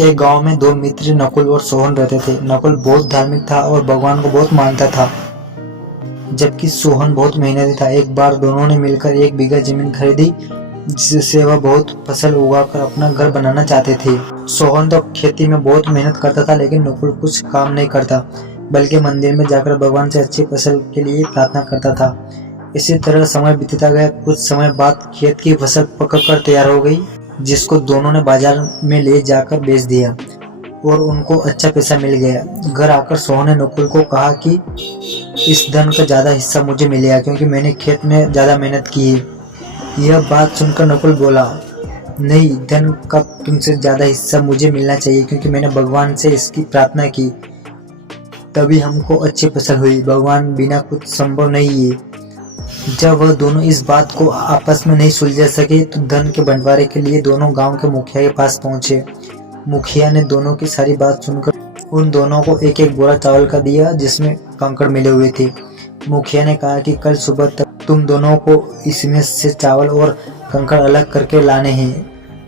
एक गांव में दो मित्र नकुल और सोहन रहते थे। नकुल बहुत धार्मिक था और भगवान को बहुत मानता था, जबकि सोहन बहुत मेहनती था। एक बार दोनों ने मिलकर 1 बीघा जमीन खरीदी, जिससे वह बहुत फसल उगाकर अपना घर बनाना चाहते थे। सोहन तो खेती में बहुत मेहनत करता था, लेकिन नकुल कुछ काम नहीं करता, बल्कि मंदिर में जाकर भगवान से अच्छी फसल के लिए प्रार्थना करता था। इसी तरह समय बीतता गया। कुछ समय बाद खेत की फसल पककर तैयार हो गई, जिसको दोनों ने बाजार में ले जाकर बेच दिया और उनको अच्छा पैसा मिल गया। घर आकर सोहन ने नकुल को कहा कि इस धन का ज्यादा हिस्सा मुझे मिलेगा, क्योंकि मैंने खेत में ज्यादा मेहनत की है। यह बात सुनकर नकुल बोला, नहीं, धन का तुमसे ज्यादा हिस्सा मुझे मिलना चाहिए, क्योंकि मैंने भगवान से इसकी प्रार्थना की, तभी हमको अच्छी फसल हुई। भगवान बिना कुछ संभव नहीं है। जब वह दोनों इस बात को आपस में नहीं सुलझा सके, तो धन के बंटवारे के लिए दोनों गांव के मुखिया के पास पहुंचे। मुखिया ने दोनों की सारी बात सुनकर उन दोनों को 1-1 बोरा चावल का दिया, जिसमें कंकड़ मिले हुए थे। मुखिया ने कहा कि कल सुबह तक तुम दोनों को इसमें से चावल और कंकड़ अलग करके लाने हैं,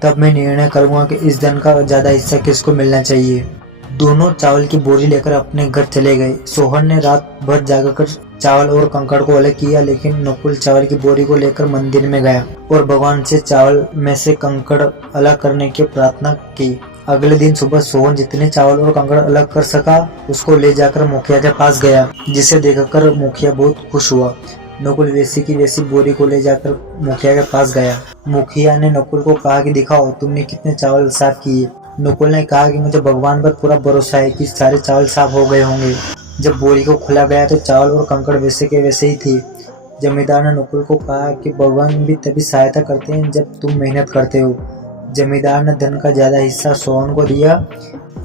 तब मैं निर्णय करूंगा कि इस धन का ज्यादा हिस्सा किसको मिलना चाहिए। दोनों चावल की बोरी लेकर अपने घर चले गए। सोहन ने रात भर जागकर चावल और कंकड़ को अलग किया, लेकिन नकुल चावल की बोरी को लेकर मंदिर में गया और भगवान से चावल में से कंकड़ अलग करने की प्रार्थना की। अगले दिन सुबह सोहन जितने चावल और कंकड़ अलग कर सका, उसको ले जाकर मुखिया के पास गया, जिसे देखकर मुखिया बहुत खुश हुआ। नकुल वैसी की वैसी बोरी को ले जाकर मुखिया के पास गया। मुखिया ने नकुल को कहा कि दिखाओ तुमने कितने चावल साफ किए। नकुल ने कहा कि मुझे भगवान पर पूरा भरोसा है कि सारे चावल साफ हो गए होंगे। जब बोरी को खोला गया तो चावल और कंकड़ वैसे के वैसे ही थे। जमींदार ने नकुल को कहा कि भगवान भी तभी सहायता करते हैं जब तुम मेहनत करते हो। जमींदार ने धन का ज्यादा हिस्सा सोहन को दिया।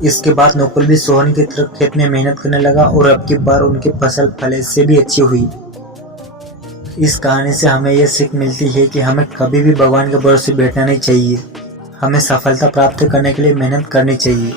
इसके बाद नकुल भी सोहन की तरफ खेत में मेहनत करने लगा और अब की बार उनकी फसल पहले से भी अच्छी हुई। इस कहानी से हमें यह सीख मिलती है कि हमें कभी भी भगवान के भरोसे बैठना नहीं चाहिए। हमें सफलता प्राप्त करने के लिए मेहनत करनी चाहिए।